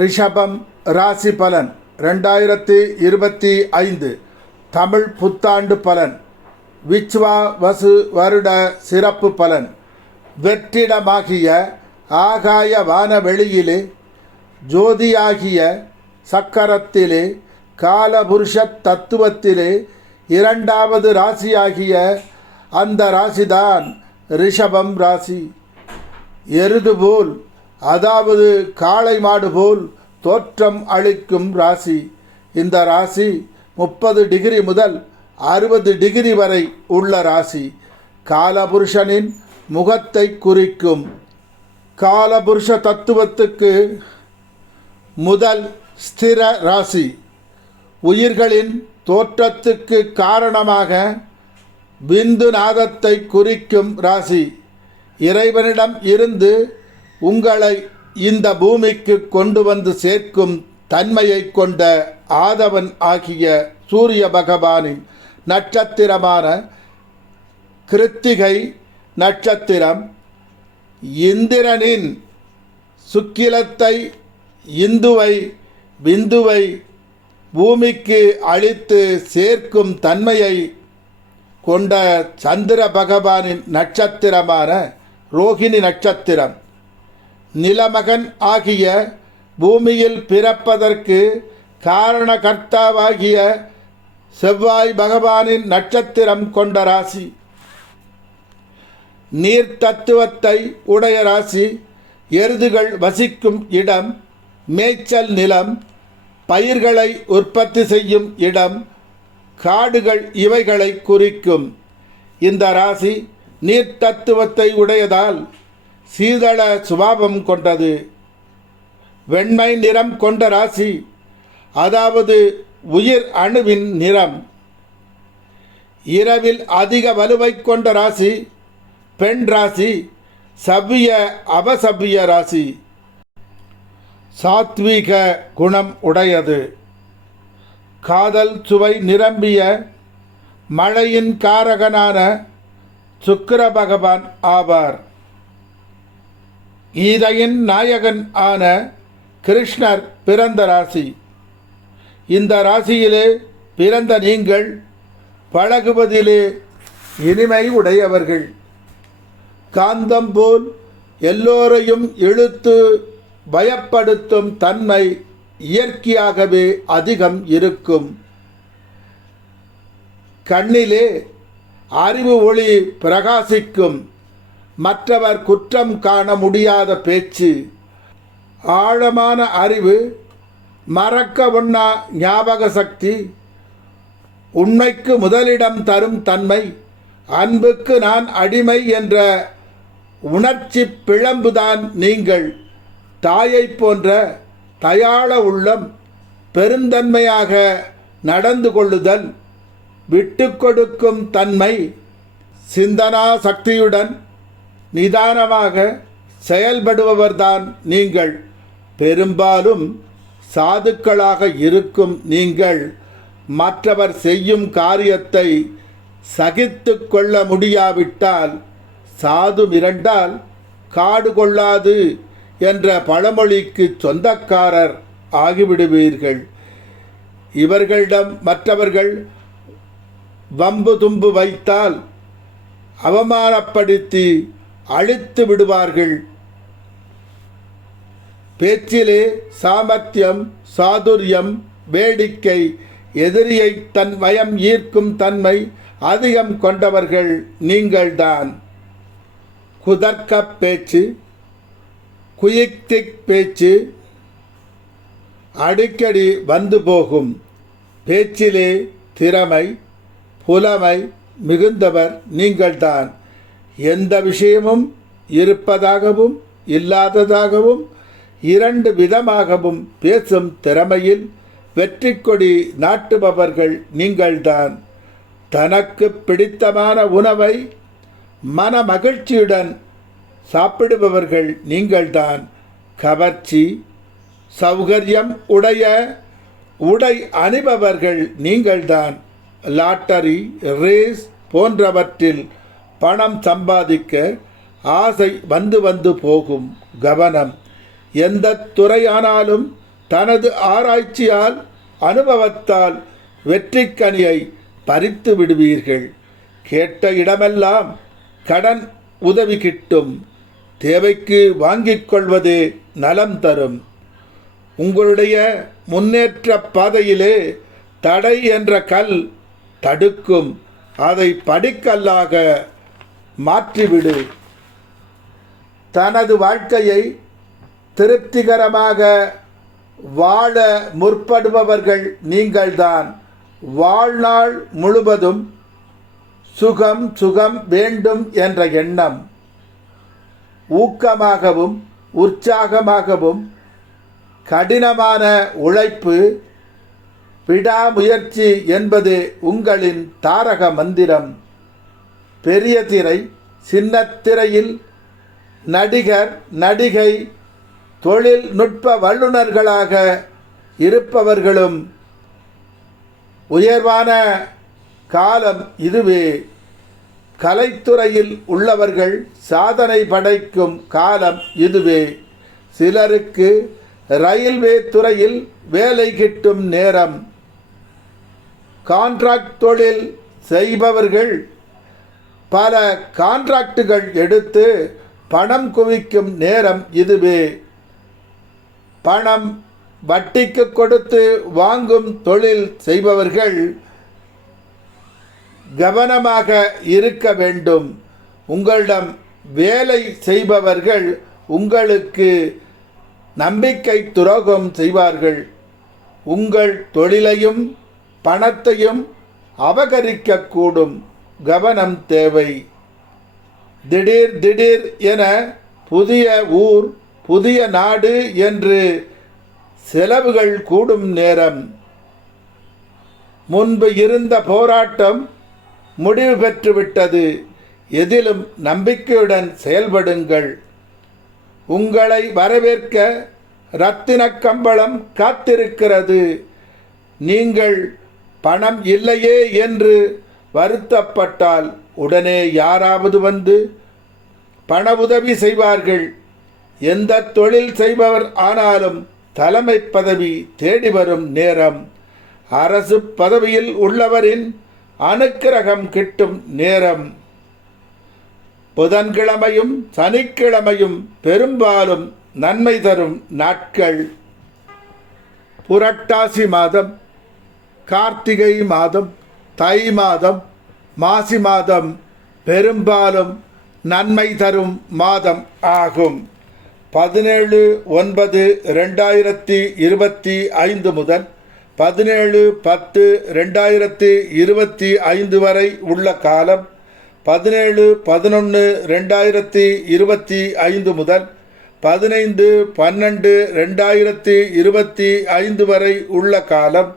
ரிஷபம் ராசி பலன். ரெண்டாயிரத்தி இருபத்தி ஐந்து. தமிழ் புத்தாண்டு பலன். விச்வா வசு வருட சிறப்பு பலன். வெற்றிடமாகிய ஆகாய வானவெளியிலே ஜோதியாகிய சக்கரத்திலே காலபுருஷ தத்துவத்திலே இரண்டாவது ராசியாகிய அந்த ராசிதான் ரிஷபம் ராசி. எருதுபோல் அதாவது காளை மாடு போல் தோற்றம் அளிக்கும் ராசி. இந்த ராசி முப்பது டிகிரி முதல் அறுபது டிகிரி வரை உள்ள ராசி. காலபுருஷனின் முகத்தை குறிக்கும். காலபுருஷ தத்துவத்துக்கு முதல் ஸ்திர ராசி. உயிர்களின் தோற்றத்துக்கு காரணமாக பிந்து நாதத்தை குறிக்கும் ராசி. இறைவனிடம் இருந்து உங்களை இந்த பூமிக்கு கொண்டு வந்து சேர்க்கும் தன்மையை கொண்ட ஆதவன் ஆகிய சூரிய பகவானின் நட்சத்திரமான கிருத்திகை நட்சத்திரம் இந்திரனின் சுக்கிலத்தை இந்துவை பிந்துவை பூமிக்கு அழித்து சேர்க்கும் தன்மையை கொண்ட சந்திர பகவானின் நட்சத்திரமான ரோகிணி நட்சத்திரம். நிலமகன் ஆகிய பூமியில் பிறப்பதற்கு காரணகர்த்தாவாகிய செவ்வாய் பகவானின் நட்சத்திரம் கொண்ட ராசி. நீர் தத்துவத்தை உடைய ராசி எருதுகள் வசிக்கும் இடம் மேய்ச்சல் நிலம் பயிர்களை உற்பத்தி செய்யும் இடம் காடுகள் இவைகளை குறிக்கும். இந்த ராசி நீர் தத்துவத்தை உடையதால் சீதள சுபாவம் கொண்டது. வெண்மை நிறம் கொண்ட ராசி அதாவது உயிர் அணுவின் நிறம். இரவில் அதிக வலுவை கொண்ட ராசி பெண் ராசி சவ்விய அபசவ்விய ராசி. சாத்வீக குணம் உடையது. காதல் சுவை நிரம்பிய மழையின் காரகனான சுக்கர பகவான் ஆவார். கீதையின் நாயகன் ஆன கிருஷ்ணர் பிறந்த ராசி. இந்த ராசியிலே பிறந்த நீங்கள் பழகுவதிலே இனிமை உடையவர்கள். காந்தம் போல் எல்லோரையும் இழுத்து பயப்படுத்தும் தன்மை இயற்கையாகவே அதிகம் இருக்கும். கண்ணிலே அறிவு ஒளி பிரகாசிக்கும். மற்றவர் குற்றம் காண முடியாத பேச்சு ஆழமான அறிவு மறக்க உண்ணா ஞாபக சக்தி உண்மைக்கு முதலிடம் தரும் தன்மை அன்புக்கு நான் அடிமை என்ற உணர்ச்சி பிழம்புதான் நீங்கள். தாயை போன்ற தயாள உள்ளம் பெருந்தன்மையாக நடந்து கொள்ளுதல் விட்டு கொடுக்கும் தன்மை சிந்தனா சக்தியுடன் நிதானமாக செயல்படுபவர்தான் நீங்கள். பெரும்பாலும் சாதுக்களாக இருக்கும் நீங்கள் மற்றவர் செய்யும் காரியத்தை சகித்து கொள்ள முடியாவிட்டால் சாது மிரண்டால் காடு கொள்ளாது என்ற பழமொழிக்கு சொந்தக்காரர் ஆகிவிடுவீர்கள். இவர்களிடம் மற்றவர்கள் வம்பு தும்பு வைத்தால் அவமானப்படுத்தி அழித்து விடுவார்கள். பேச்சிலே சாமர்த்தியம் சாதுரியம் வேடிக்கை எதிரியை தன் வயம் ஈர்க்கும் தன்மை அதிகம் கொண்டவர்கள் நீங்கள்தான். குதர்க்க பேச்சு குயிக்திக் பேச்சு அடிக்கடி வந்து போகும். பேச்சிலே திறமை புலமை மிகுந்தவர் நீங்கள்தான். எந்த விஷயமும் இருப்பதாகவும் இல்லாததாகவும் இரண்டு விதமாகவும் பேசும் திறமையில் வெற்றி கொடி நாட்டுபவர்கள் நீங்கள்தான். தனக்கு பிடித்தமான உணவை மன மகிழ்ச்சியுடன் சாப்பிடுபவர்கள் நீங்கள்தான். கவர்ச்சி சௌகரியம் உடைய உடை அணிபவர்கள் நீங்கள்தான். லாட்டரி ரேஸ் போன்றவற்றில் பணம் சம்பாதிக்க ஆசை வந்து வந்து போகும் கவனம். எந்த துறையானாலும் தனது ஆராய்ச்சியால் அனுபவத்தால் வெற்றிக்கனியை பறித்து விடுவீர்கள். கேட்ட இடமெல்லாம் கடன் உதவி கிட்டும். தேவைக்கு வாங்கிக் கொள்வது நலம் தரும். உங்களுடைய முன்னேற்ற பாதையிலே தடை என்ற கல் தடுக்கும். அதை படிக்கல்லாக மாற்றிவிடு. தனது வாழ்க்கையை திருப்திகரமாக வாழ முற்படுபவர்கள் நீங்கள்தான். வாழ்நாள் முழுவதும் சுகம் சுகம் வேண்டும் என்ற எண்ணம். ஊக்கமாகவும் உற்சாகமாகவும் கடினமான உழைப்பு விடாமுயற்சி என்பது உங்களின் தாரக மந்திரம். பெரிய திரை சின்ன திரையில் நடிகர் நடிகை தொழில்நுட்ப வல்லுநர்களாக இருப்பவர்களும் உயர்வான காலம் இதுவே. கலைத்துறையில் உள்ளவர்கள் சாதனை படைக்கும் காலம் இதுவே. சிலருக்கு ரயில்வே துறையில் வேலை கிட்டும் நேரம். கான்ட்ராக்ட் தொழில் செய்பவர்கள் பல கான்ட்ராக்டுகள் எடுத்து பணம் குவிக்கும் நேரம் இதுவே. பணம் வட்டிக்கு கொடுத்து வாங்கும் தொழில் செய்பவர்கள் கவனமாக இருக்க வேண்டும். உங்களிடம் வேலை செய்பவர்கள் உங்களுக்கு நம்பிக்கை துரோகம் செய்வார்கள். உங்கள் தொழிலையும் பணத்தையும் அபகரிக்கக்கூடும். கவனம் தேவை. திடீர் திடீர் என புதிய ஊர் புதிய நாடு என்று செலவுகள் கூடும் நேரம். முன்பு இருந்த போராட்டம் முடிவு பெற்றுவிட்டது எதிலும் நம்பிக்கையுடன் செயல்படுங்கள். உங்களை வரவேற்க இரத்தின கம்பளம் காத்திருக்கிறது. நீங்கள் பணம் இல்லையே என்று வருத்தப்பட்டால் உடனே யாராவது வந்து பண உதவி செய்வார்கள். எந்த தொழில் செய்பவர் ஆனாலும் தலைமை பதவி தேடி வரும் நேரம். அரசு பதவியில் உள்ளவரின் அனுக்கிரகம் கிட்டும் நேரம். புதன்கிழமையும் சனிக்கிழமையும் பெரும்பாலும் நன்மை தரும் நாட்கள். புரட்டாசி மாதம் கார்த்திகை மாதம் தை மாதம் மாசி மாதம் பெரும்பாலும் நன்மை தரும் மாதம் ஆகும். பதினேழு ஒன்பது ரெண்டாயிரத்தி இருபத்தி ஐந்து முதல் பதினேழு பத்து ரெண்டாயிரத்தி இருபத்தி ஐந்து வரை உள்ள காலம் பதினேழு பதினொன்று ரெண்டாயிரத்தி இருபத்தி ஐந்து முதல் பதினைந்து பன்னெண்டு ரெண்டாயிரத்தி இருபத்தி ஐந்து வரை உள்ள காலம்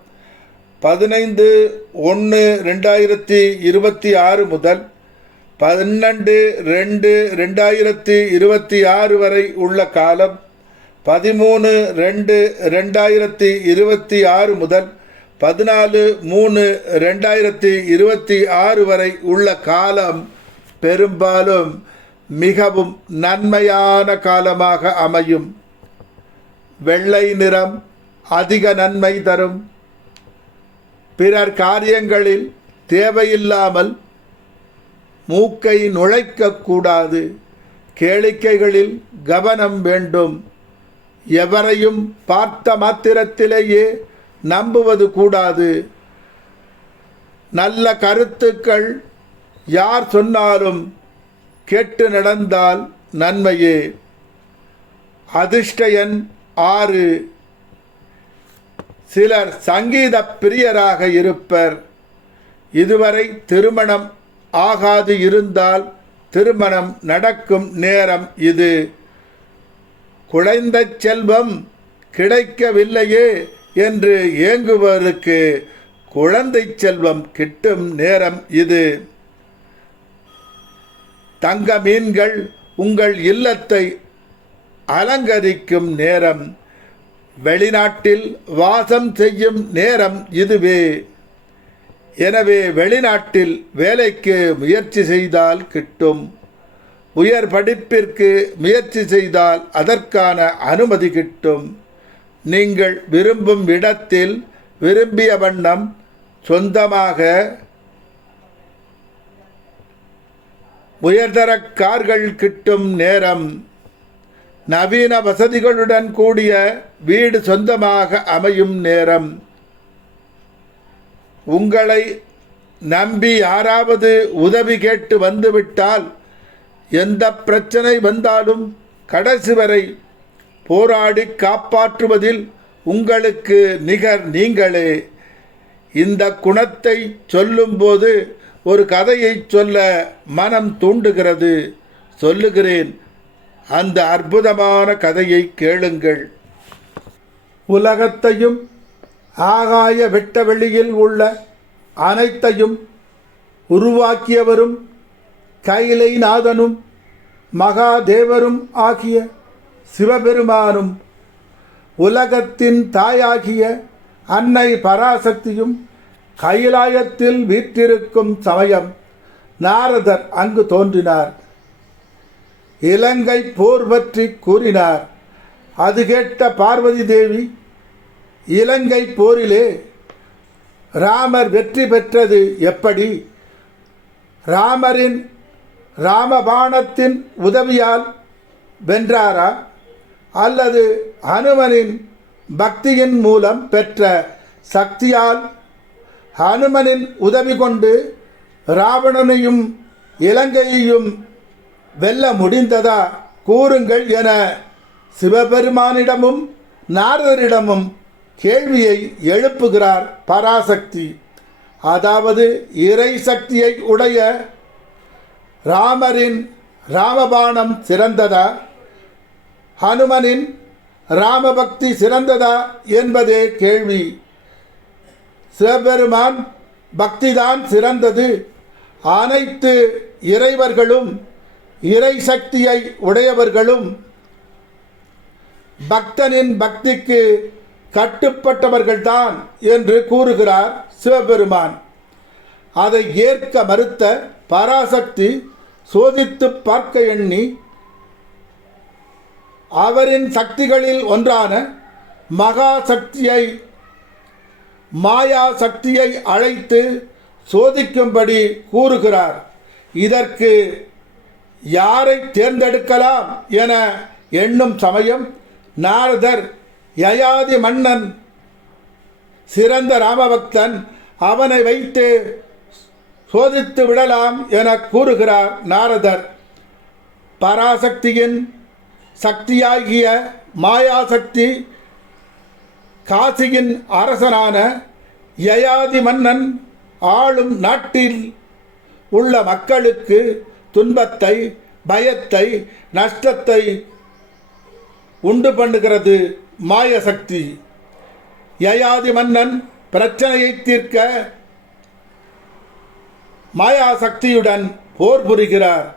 பதினைந்து ஒன்று ரெண்டாயிரத்தி இருபத்தி ஆறு முதல் பன்னெண்டு ரெண்டு ரெண்டாயிரத்தி இருபத்தி ஆறு வரை உள்ள காலம் பதிமூணு ரெண்டு ரெண்டாயிரத்தி இருபத்தி ஆறு முதல் பதினாலு மூணு ரெண்டாயிரத்தி இருபத்தி ஆறு வரை உள்ள காலம் பெரும்பாலும் மிகவும் நன்மையான காலமாக அமையும். வெள்ளை நிறம் அதிக நன்மை தரும். பிறர் காரியங்களில் தேவையில்லாமல் மூக்கை நுழைக்கக்கூடாது. கேளிக்கைகளில் கவனம் வேண்டும். எவரையும் பார்த்த மாத்திரத்திலேயே நம்புவது கூடாது. நல்ல கருத்துக்கள் யார் சொன்னாலும் கேட்டு நடந்தால் நன்மையே. அதிர்ஷ்ட எண் ஆறு. சிலர் சங்கீத பிரியராக இருப்பர். இதுவரை திருமணம் ஆகாது இருந்தால் திருமணம் நடக்கும் நேரம் இது. குழந்தை செல்வம் கிடைக்கவில்லையே என்று ஏங்குபவருக்கு குழந்தை செல்வம் கிட்டும் நேரம் இது. தங்க மீன்கள் உங்கள் இல்லத்தை அலங்கரிக்கும் நேரம் வெளிநாட்டில் வாசம் செய்யும் நேரம் இதுவே. எனவே வெளிநாட்டில் வேலைக்கு முயற்சி செய்தால் கிட்டும். உயர் படிப்பிற்கு முயற்சி செய்தால் அதற்கான அனுமதி கிட்டும். நீங்கள் விரும்பும் இடத்தில் விரும்பிய வண்ணம் சொந்தமாக உயர்தர கார்கள் கிட்டும் நேரம். நவீன வசதிகளுடன் கூடிய வீடு சொந்தமாக அமையும் நேரம். உங்களை நம்பி யாராவது உதவி கேட்டு வந்துவிட்டால் எந்த பிரச்சனை வந்தாலும் கடைசி வரை போராடி காப்பாற்றுவதில் உங்களுக்கு நிகர் நீங்களே. இந்த குணத்தை சொல்லும்போது ஒரு கதையை சொல்ல மனம் தூண்டுகிறது. சொல்லுகிறேன். அந்த அற்புதமான கதையை கேளுங்கள். உலகத்தையும் ஆகாய வெட்டவெளியில் உள்ள அனைத்தையும் உருவாக்கியவரும் கைலைநாதனும் மகாதேவரும் ஆகிய சிவபெருமானும் உலகத்தின் தாயாகிய அன்னை பராசக்தியும் கைலாயத்தில் வீற்றிருக்கும் சமயம். நாரதர் அங்கு தோன்றினார். இலங்கை போர் பற்றி கூறினார். அது கேட்ட பார்வதி தேவி இலங்கை போரிலே ராமர் வெற்றி பெற்றது எப்படி? ராமரின் ராமபாணத்தின் உதவியால் வென்றாரா? அல்லது ஹனுமனின் பக்தியின் மூலம் பெற்ற சக்தியால் ஹனுமனின் உதவி கொண்டு ராவணனையும் இலங்கையையும் வெல்ல முடிந்ததா கூறுங்கள் என சிவபெருமானிடமும் நாரதரிடமும் கேள்வியை எழுப்புகிறார் பராசக்தி. அதாவது இறை சக்தியை உடைய ராமரின் ராமபாணம் சிறந்ததா? ஹனுமனின் ராமபக்தி சிறந்ததா என்பதே கேள்வி. சிவபெருமான் பக்திதான் சிறந்தது. அனைத்து இறைவர்களும் இறை சக்தியை உடையவர்களும் பக்தனின் பக்திக்கு கட்டுப்பட்டவர்கள்தான் என்று கூறுகிறார் சிவபெருமான். அதை ஏற்க மறுத்த பராசக்தி சோதித்து பார்க்க எண்ணி அவரின் சக்திகளில் ஒன்றான மகா சக்தியை மாயா சக்தியை அழைத்து சோதிக்கும்படி கூறுகிறார். இதற்கு யாரை தேர்ந்தெடுக்கலாம் என எண்ணும் சமயம் நாரதர் யயாதி மன்னன் சிறந்த ராமபக்தன் அவனை வைத்து சோதித்து விடலாம் என கூறுகிறார் நாரதர். பராசக்தியின் சக்தியாகிய மாயாசக்தி காசியின் அரசனான யயாதி மன்னன் ஆளும் நாட்டில் உள்ள மக்களுக்கு துன்பத்தை பயத்தை நஷ்டத்தை உண்டு பண்ணுகிறது மாயசக்தி யயாதி மன்னன் பிரச்சனையை தீர்க்க மாயாசக்தியுடன் போர் புரிகிறார்.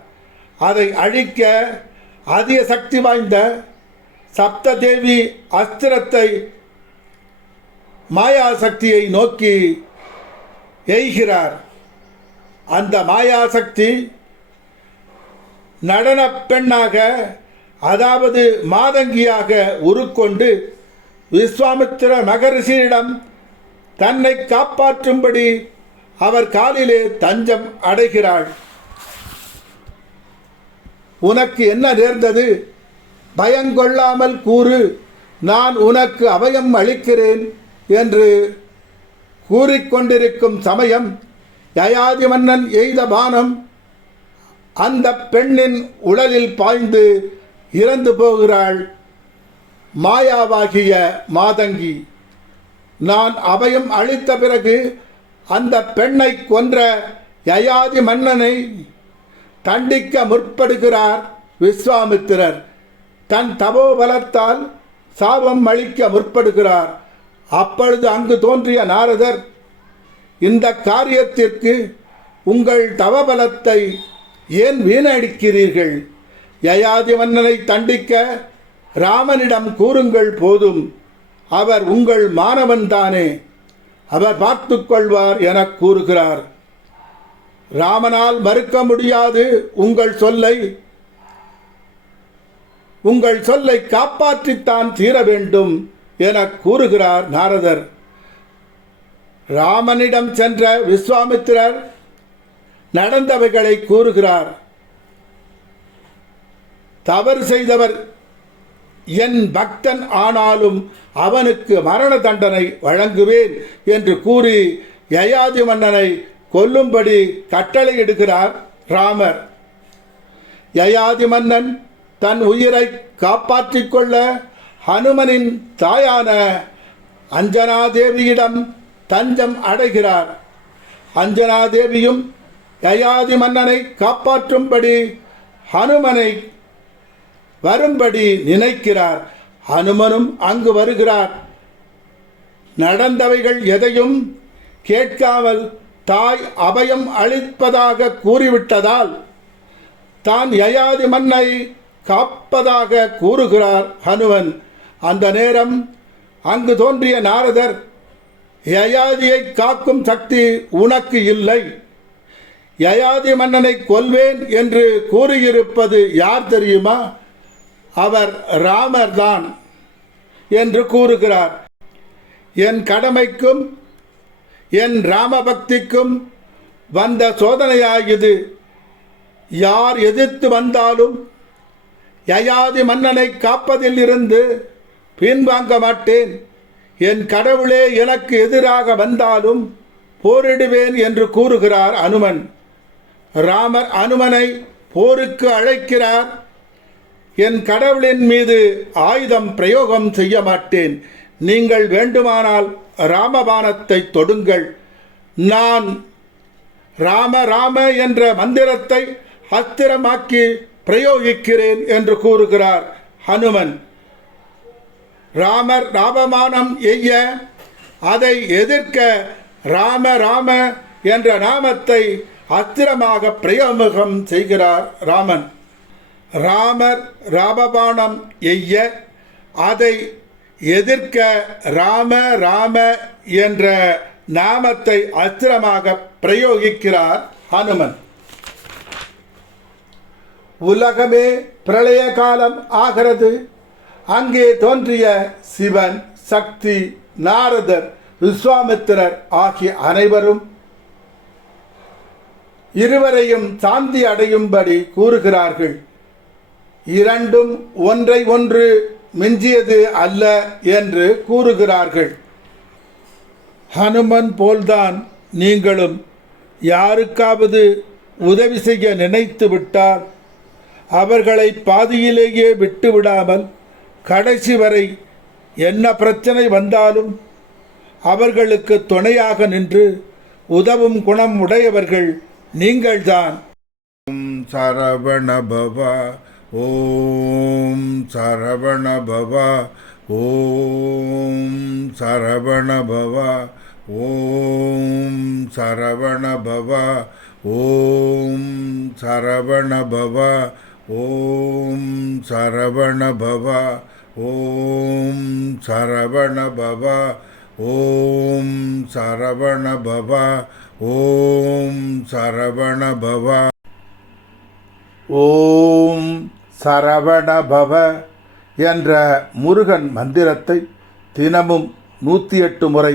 அதை அழிக்க அதிக சக்தி வாய்ந்த சப்ததேவி அஸ்திரத்தை மாயாசக்தியை நோக்கி எய்கிறார். அந்த மாயாசக்தி நடனப் பெண்ணாக அதாவது மாதங்கியாக உருக்கொண்டு விஸ்வாமித்திர மகரிஷியிடம் தன்னை காப்பாற்றும்படி அவர் காலிலே தஞ்சம் அடைகிறாள். உனக்கு என்ன நேர்ந்தது? பயங்கொள்ளாமல் கூறு நான் உனக்கு அபயம் அளிக்கிறேன் என்று கூறிக்கொண்டிருக்கும் சமயம் யயாதி மன்னன் எய்த பானம் அந்த பெண்ணின் உடலில் பாய்ந்து இறந்து போகிறாள் மாயாவாகிய மாதங்கி. நான் அபயம் அளித்த பிறகு அந்த பெண்ணை கொன்ற யயாதி மன்னனை தண்டிக்க முற்படுகிறார் விஸ்வாமித்திரர். தன் தபோபலத்தால் சாபம் அளிக்க முற்படுகிறார். அப்பொழுது அங்கு தோன்றிய நாரதர் இந்த காரியத்திற்கு உங்கள் தவபலத்தை ஏன் வீணடிக்கிறீர்கள்? யயாதி மன்னனை தண்டிக்க ராமனிடம் கூறுங்கள் போதும். அவர் உங்கள் மாணவன்தானே அவர் பார்த்து கொள்வார் என கூறுகிறார். ராமனால் மறுக்க முடியாது உங்கள் சொல்லை. உங்கள் சொல்லை காப்பாற்றித்தான் தீர வேண்டும் என கூறுகிறார் நாரதர். ராமனிடம் சென்ற விஸ்வாமித்திரர் நடந்தவைகளை கூறுகிறார். தவறு செய்தவர் என் பக்தன் ஆனாலும் அவனுக்கு மரண தண்டனை வழங்குவேன் என்று கூறி யயாதி மன்னனை கொல்லும்படி கட்டளையிடுகிறார் ராமர். யயாதி மன்னன் தன் உயிரை காப்பாற்றிக் கொள்ள ஹனுமனின் தாயான அஞ்சனாதேவியிடம் தஞ்சம் அடைகிறார். அஞ்சனாதேவியும் யயாதி மன்னனை காப்பாற்றும்படி ஹனுமனை வரும்படி நினைக்கிறார். ஹனுமனும் அங்கு வருகிறார். நடந்தவைகள் எதையும் கேட்காமல் தாய் அபயம் அளிப்பதாக கூறிவிட்டதால் தான் யயாதி மன்னை காப்பதாக கூறுகிறார் ஹனுமன். அந்த நேரம் அங்கு தோன்றிய நாரதர் யயாதியை காக்கும் சக்தி உனக்கு இல்லை. யயாதி மன்னனை கொல்வேன் என்று கூறியிருப்பது யார் தெரியுமா? அவர் ராமர்தான் என்று கூறுகிறார். என் கடமைக்கும் என் ராமபக்திக்கும் வந்த சோதனையாகியது யார் எதிர்த்து வந்தாலும் யயாதி மன்னனை காப்பதில் இருந்து பின்வாங்க மாட்டேன். என் கடவுளே எனக்கு எதிராக வந்தாலும் போரிடுவேன் என்று கூறுகிறார் அனுமன். ராமர் அனுமனை போருக்கு அழைக்கிறார். என் கடவுளின் மீது ஆயுதம் பிரயோகம் செய்ய மாட்டேன். நீங்கள் வேண்டுமானால் ராமபானத்தை தொடுங்கள். நான் ராம ராம என்ற மந்திரத்தை அஸ்திரமாக்கி பிரயோகிக்கிறேன் என்று கூறுகிறார் ஹனுமன். ராமர் ராமமானம் எய்ய அதை எதிர்க்க ராம ராம என்ற நாமத்தை அத்திரமாக பிரயோகம் செய்கிறார் ராமன். ராமர் ராமபாணம் எய்ய அதை எதிர்க்க ராம ராம என்ற நாமத்தை அத்திரமாக பிரயோகிக்கிறார் ஹனுமன். உலகமே பிரளய காலம் ஆகிறது. அங்கே தோன்றிய சிவன் சக்தி நாரதர் விஸ்வாமித்திரர் ஆகிய அனைவரும் இருவரையும் சாந்தி அடையும்படி கூறுகிறார்கள். இரண்டும் ஒன்றை ஒன்று மிஞ்சியது அல்ல என்று கூறுகிறார்கள். ஹனுமன் போல்தான் நீங்களும். யாருக்காவது உதவி செய்ய நினைத்து விட்டால் அவர்களை பாதியிலேயே விட்டு விடாமல் கடைசி வரை என்ன பிரச்சனை வந்தாலும் அவர்களுக்கு துணையாக நின்று உதவும் குணம் உடையவர்கள் நீங்கள்தான். சரவண பவா ஓம் சரவண பவா ஓம் சரவண பவா ஓம் சரவண பவா ஓம் சரவண பவா ஓம் சரவண பவா ஓம் சரவண பவா ஓம் சரவண பவா ஓம் சரவண பவ ஓம் சரவண பவ என்ற முருகன் மந்திரத்தை தினமும் நூற்றி எட்டு முறை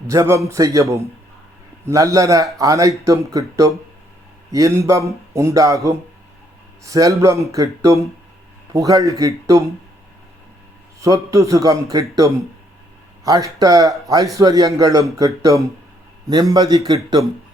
ஜெபம் செய்யவும் நல்லன அனைத்தும் கிட்டும் இன்பம் உண்டாகும் செல்வம் கிட்டும் புகழ் கிட்டும் சொத்து சுகம் கிட்டும் அஷ்ட ஐஸ்வர்யங்களும் கிட்டும் நிம்மதி கிட்டும்.